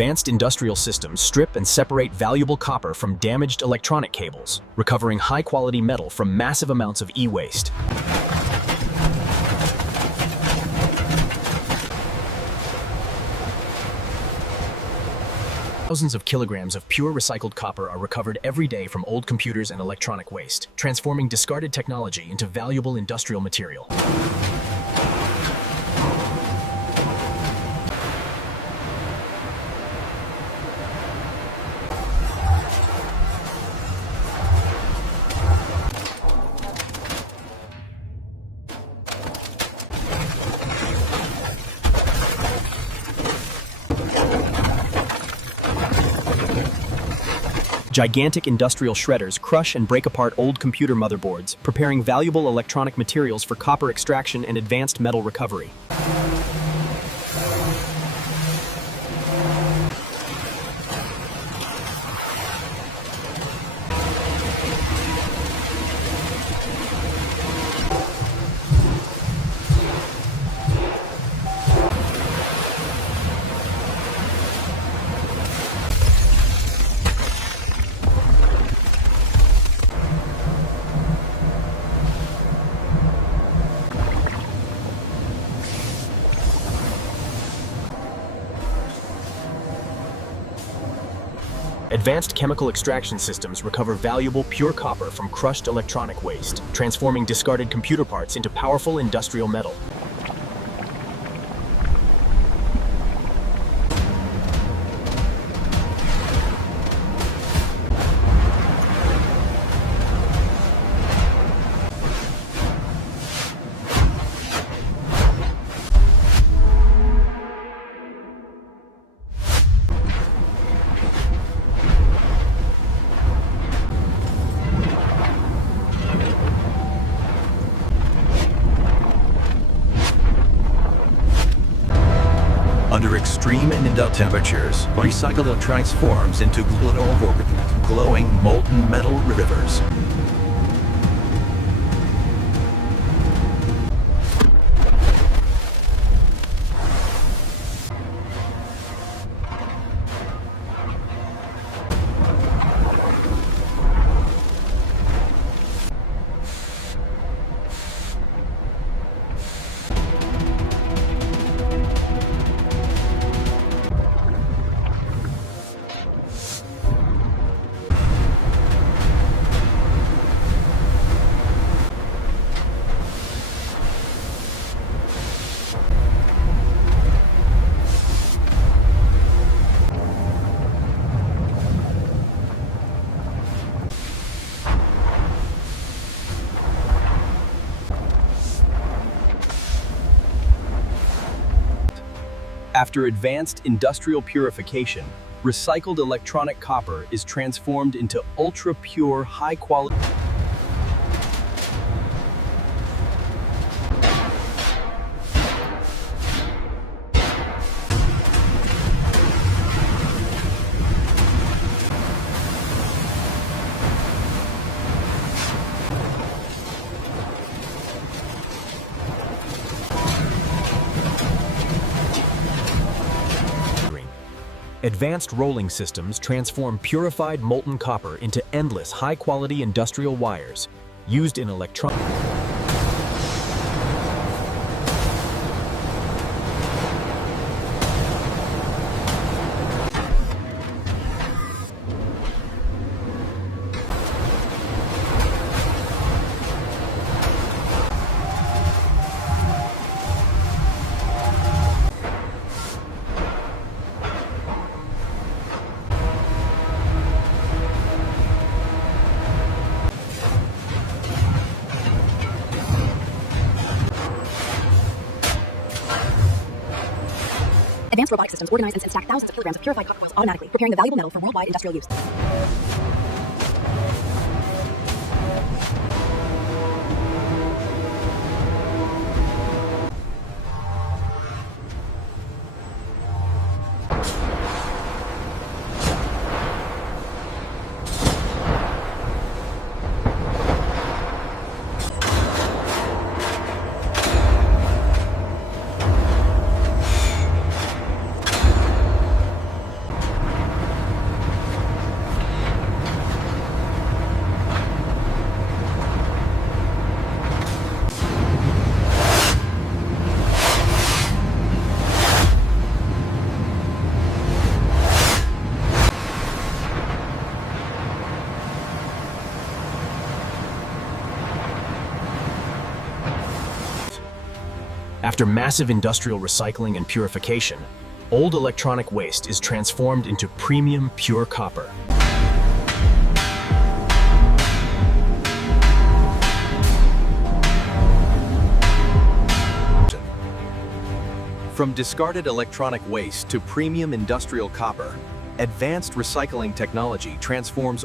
Advanced industrial systems strip and separate valuable copper from damaged electronic cables, recovering high-quality metal from massive amounts of e-waste. Thousands of kilograms of pure recycled copper are recovered every day from old computers and electronic waste, transforming discarded technology into valuable industrial material. Gigantic industrial shredders crush and break apart old computer motherboards, preparing valuable electronic materials for copper extraction and advanced metal recovery. Advanced chemical extraction systems recover valuable pure copper from crushed electronic waste, transforming discarded computer parts into powerful industrial metal. Under extreme and industrial temperatures, recycled electronics forms into glowing molten metal rivers. After advanced industrial purification, recycled electronic copper is transformed into ultra-pure, high-quality. Advanced rolling systems transform purified molten copper into endless high-quality industrial wires used in electronic. Advanced robotic systems organize and stack thousands of kilograms of purified copper coils automatically, preparing the valuable metal for worldwide industrial use. After massive industrial recycling and purification, old electronic waste is transformed into premium pure copper. From discarded electronic waste to premium industrial copper, advanced recycling technology transforms